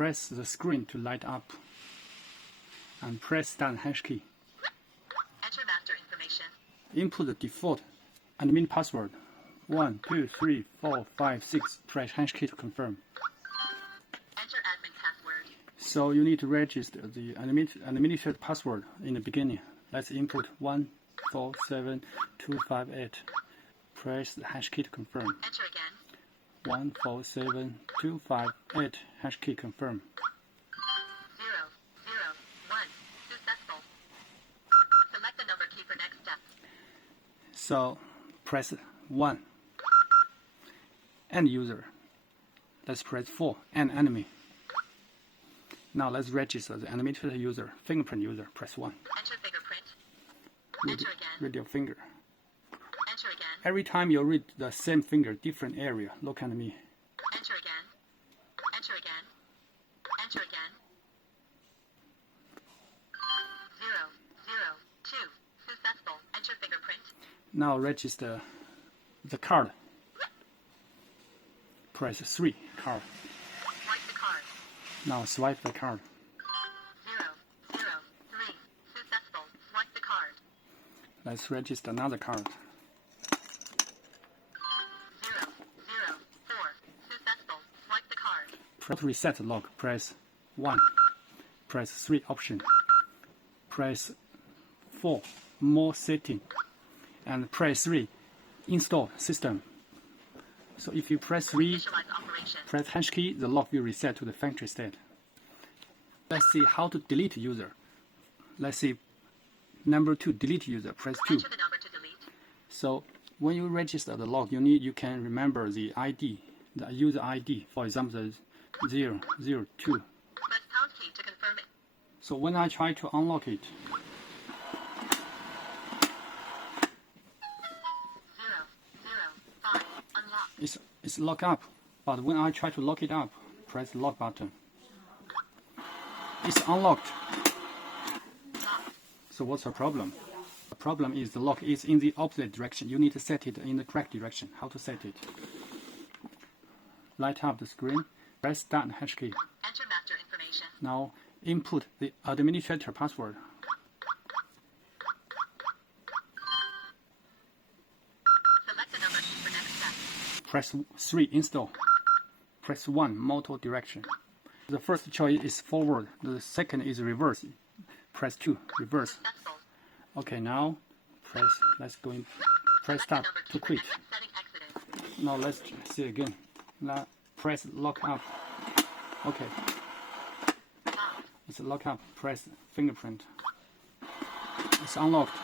press the screen to light up and press Start hash key. Enter master information. Input the default admin password 1, 2, 3, 4, 5, 6. Press hash key to confirm. Enter admin password. So you need to register the administrator password in the beginning. Let's input 147258. Press the hash key to confirm. Enter again. 147258. Hash key confirm. 001. Successful. Select the number key for next step. So press 1. End user. Let's press 4. End enemy. Now let's register the administrator user, fingerprint user. Press 1. Enter fingerprint. Read, Enter again. read your finger. Enter again. Every time you read the same finger, different area. Look at me. Enter again. Enter again. Enter again. 002. Successful. Enter fingerprint. Now register the card. Press 3. Card. Swipe the card. Now swipe the card. 003. Successful. Swipe the card. Let's register another card. 004. Successful. Swipe the card. To reset the lock, press 1. Press 3 option. Press 4 more setting. And press 3 install system. So if you press 3, Initialize operation. press hash key, the lock will reset to the factory state. Let's see how to delete user. Let's see number 2, delete user. Press 2. Enter the number to delete. So when you register the log, you can remember the ID, the user ID. For example, 002. Press pound key to confirm it. So when I try to unlock it, 005. Unlock. it's locked up. But when I try to lock it up, press the lock button. It's unlocked. Lock. So what's the problem? The problem is the lock is in the opposite direction. You need to set it in the correct direction. How to set it? Light up the screen. Press Start hash key. Enter master information. Now input the administrator password. Select the number key for next step. Press 3 install. Press 1 motor direction. The first choice is forward. The second is reverse. Press 2 reverse. Successful. Okay, now let's go in. Press Select the Start number to key for quit. exit setting exited. Now let's see again. Now press lock up. Okay, Locked. it's lock up. Press fingerprint. It's unlocked.